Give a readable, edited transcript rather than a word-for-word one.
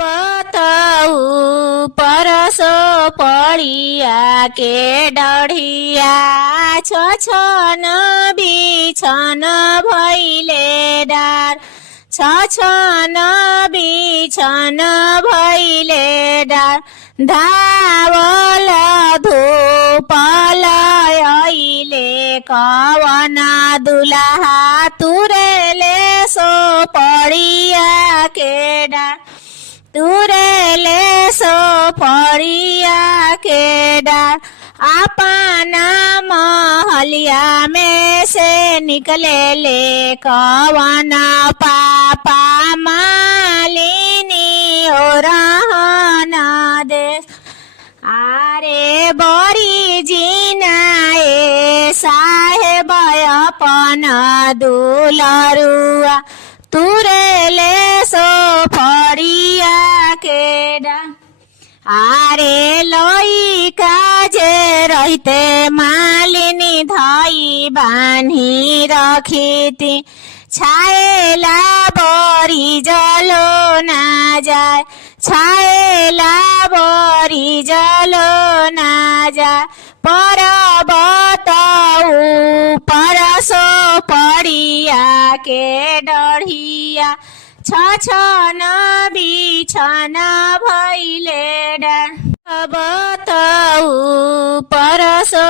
बताऊ परसो पड़िया के डढ़िया छछन बिछन भैले डार छछन बिछन भैले डार धावल धूपल अइले कवन दुलहा तुरेले सो पड़िया के डार तुरेले सो पड़िया के डार अपना महलिया में से निकले ले कवन पापा मालिनी हो रहना देश आरे बड़ी जिनाए साहेब अपन दुलरुआ तुरेले सो पड़िया के डार आरे लइका जे रहते मालिनी धई बान्ही रखिती छाएला बरी जलो ना जाए छाएला बरी जलो ना जाए बताऊ परसो पड़िया के डढ़िया छछन बिछन भैले डार बताऊ परसो